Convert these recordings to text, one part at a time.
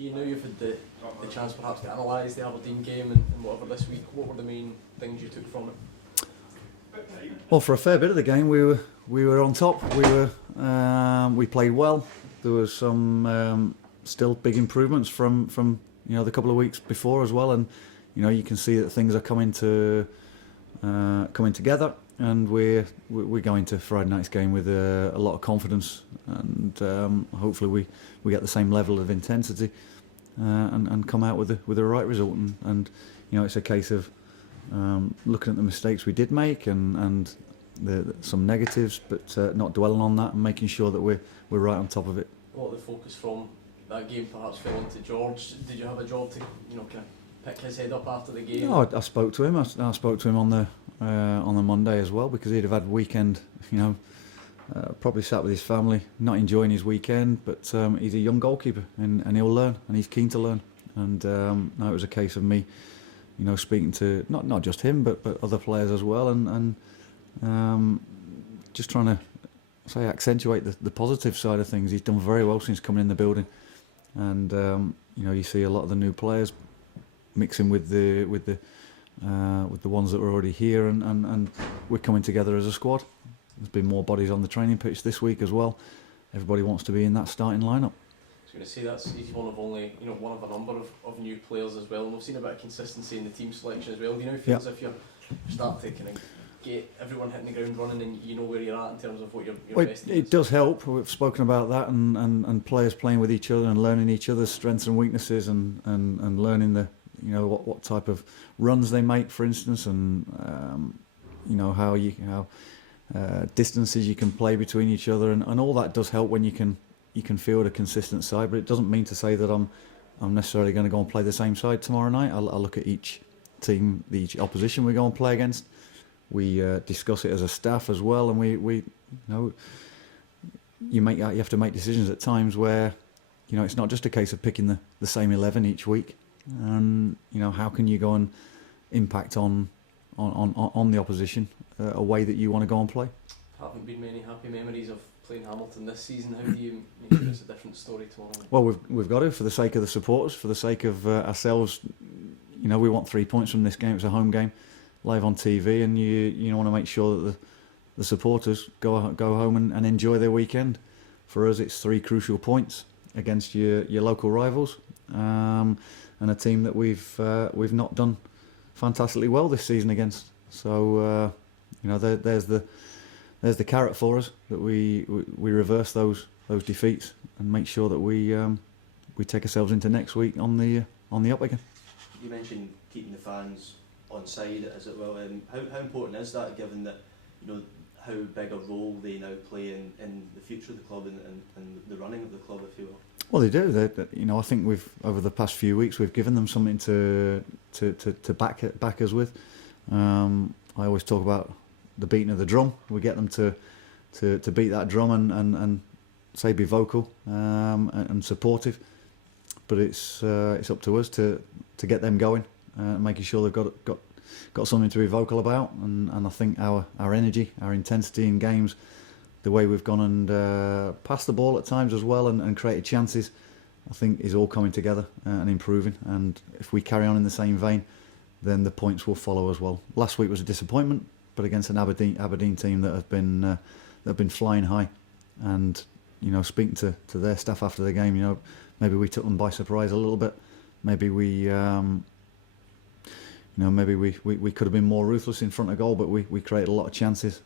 You know you've had the chance perhaps to analyse the Aberdeen game and whatever this week. What were the main things you took from it? Well, for a fair bit of the game, we were on top. We played well. There was some still big improvements from the couple of weeks before as well, and you can see that things are coming together. And we're going to Friday night's game with a lot of confidence, and hopefully we get the same level of intensity and come out with the right result. And it's a case of looking at the mistakes we did make and some negatives, but not dwelling on that and making sure that we're right on top of it. What the focus from that game perhaps fell onto George? Did you have a job to kind of pick his head up after the game? No, I spoke to him. I spoke to him on the Monday as well, because he'd have had a weekend. Probably sat with his family, not enjoying his weekend. But he's a young goalkeeper, and he'll learn, and he's keen to learn. And no, it was a case of me, speaking to not just him, but other players as well, and just trying to accentuate the positive side of things. He's done very well since coming in the building, and you see a lot of the new players mixing with the ones that were already here, and we're coming together as a squad. There's been more bodies on the training pitch this week as well. Everybody wants to be in that starting lineup. I was going to say he's one of only one of a number of new players as well, and we've seen a bit of consistency in the team selection as well. Do you know it feels if you start to kind of get everyone hitting the ground running and you know where you're at in terms of what your best is? It does help. We've spoken about that, and players playing with each other and learning each other's strengths and weaknesses, and learning the what type of runs they make, for instance, and how distances you can play between each other, and all that does help when you can field a consistent side. But it doesn't mean to say that I'm necessarily going to go and play the same side tomorrow night. I'll look at each team, each opposition we go and play against. We discuss it as a staff as well, and we you have to make decisions at times where it's not just a case of picking the same 11 each week. And how can you go and impact on the opposition a way that you want to go and play? Haven't been many happy memories of playing Hamilton this season. How do you make this a different story tomorrow? Well, we've got to, for the sake of the supporters, for the sake of ourselves. We want 3 points from this game. It's a home game, live on TV, and you want to make sure that the supporters go home and enjoy their weekend. For us, it's 3 crucial points against your local rivals. And a team that we've not done fantastically well this season against. So there's the carrot for us, that we reverse those defeats and make sure that we take ourselves into next week on the up again. You mentioned keeping the fans on side, as it will. How important is that, given that how big a role they now play in the future of the club and the running of the club, if you will? Well, they do. I think we've, over the past few weeks, we've given them something to back us with. I always talk about the beating of the drum. We get them to beat that drum and say be vocal and supportive. But it's up to us to get them going, making sure they've got something to be vocal about. And I think our energy, our intensity in games, the way we've gone and passed the ball at times as well and created chances, I think is all coming together and improving. And if we carry on in the same vein, then the points will follow as well. Last week was a disappointment, but against an Aberdeen team that have been flying high. And speaking to their staff after the game, maybe we took them by surprise a little bit. Maybe we could have been more ruthless in front of goal, but we created a lot of chances,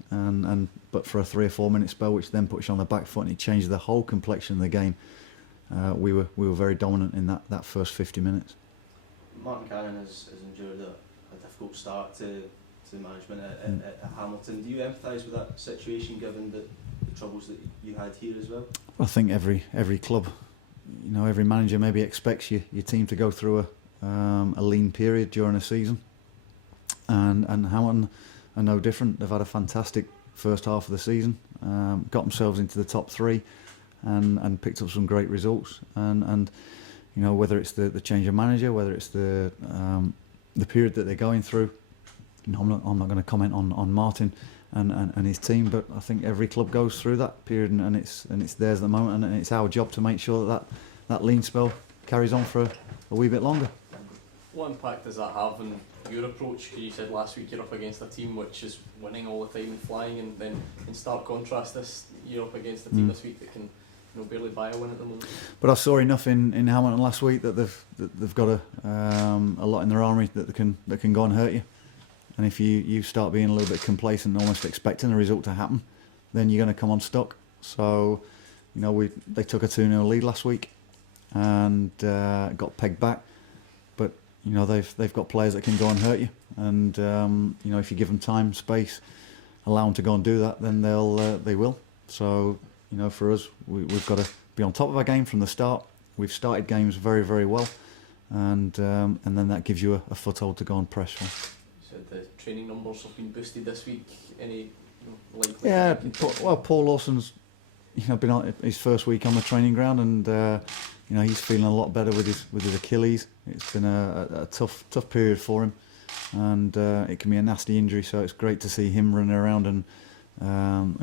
but for a 3 or 4 minute spell, which then puts you on the back foot and it changed the whole complexion of the game. We were very dominant in that first 50 minutes. Martin Cannon has endured a difficult start to management at Hamilton. Do you empathise with that situation, given the troubles that you had here as well? I think every club, every manager maybe expects your team to go through a lean period during a season, and Hamilton are no different. They've had a fantastic first half of the season, got themselves into the top 3, and picked up some great results. And whether it's the change of manager, whether it's the period that they're going through, I'm not going to comment on Martin and his team, but I think every club goes through that period, and it's theirs at the moment, and it's our job to make sure that lean spell carries on for a wee bit longer. What impact does that have on your approach? 'Cause you said last week you're up against a team which is winning all the time and flying, and then in stark contrast this you're up against a team this week that can barely buy a win at the moment. But I saw enough in Hamilton last week that they've got a lot in their armoury that can go and hurt you. And if you start being a little bit complacent, almost expecting a result to happen, then you're going to come unstuck. So, they took a 2-0 lead last week and got pegged back. But they've got players that can go and hurt you. And if you give them time, space, allow them to go and do that, then they will. So. For us, we've got to be on top of our game from the start. We've started games very, very well, and then that gives you a foothold to go and press on. You said the training numbers have been boosted this week. Any likely? Yeah, Paul Lawson's been on his first week on the training ground, and he's feeling a lot better with his Achilles. It's been a tough period for him, and it can be a nasty injury. So it's great to see him running around and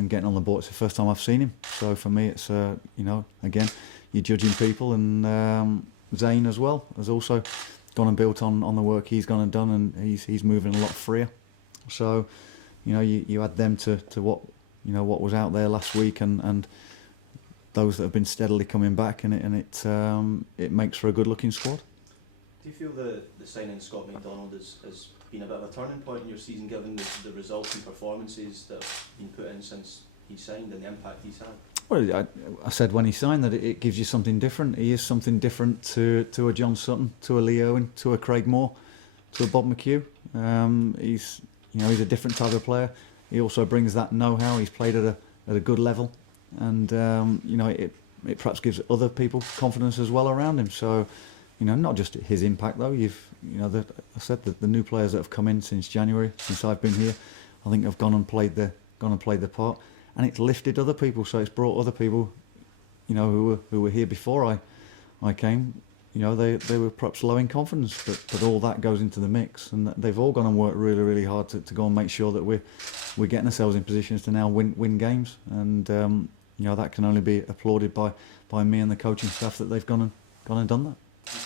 getting on the board. It's the first time I've seen him, so for me it's again, you're judging people, and Zane as well has also gone and built on the work he's gone and done, and he's moving a lot freer. So you add them to what what was out there last week, and those that have been steadily coming back, and it makes for a good looking squad. Do you feel the signing of Scott McDonald has been a bit of a turning point in your season, given the results and performances that have been put in since he signed and the impact he's had? Well, I said when he signed that it gives you something different. He is something different to a John Sutton, to a Lee Owen, to a Craig Moore, to a Bob McHugh. He's a different type of player. He also brings that know-how. He's played at a good level, and it perhaps gives other people confidence as well around him. So. Not just his impact though. I said that the new players that have come in since January, since I've been here, I think have gone and played the part, and it's lifted other people. So it's brought other people, who were here before I came. They were perhaps low in confidence, but all that goes into the mix, and they've all gone and worked really, really hard to go and make sure that we're getting ourselves in positions to now win games, and that can only be applauded by me and the coaching staff that they've gone and done that.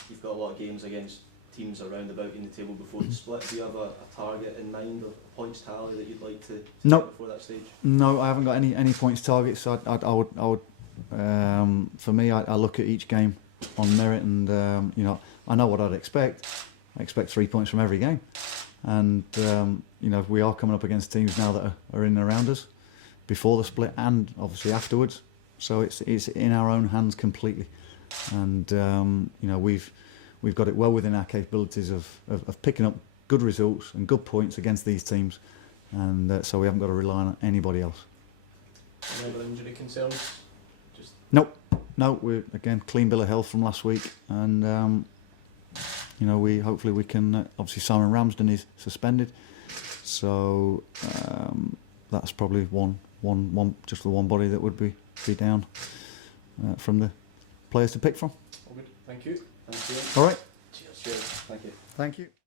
You've got a lot of games against teams around about in the table before the split. Do you have a target in mind, or a points tally that you'd like to get before that stage? No, I haven't got any points targets. I would for me, I look at each game on merit, and I know what I'd expect. I expect 3 points from every game, and we are coming up against teams now that are in and around us before the split and obviously afterwards. So it's in our own hands completely. And we've got it well within our capabilities of picking up good results and good points against these teams, and so we haven't got to rely on anybody else. Any other injury concerns? No, we're again clean bill of health from last week, and we hopefully we can obviously Simon Ramsden is suspended, so that's probably one just the one body that would be down from the players to pick from. All good. Thank you. Thank you. All right. Cheers. Thank you. Thank you.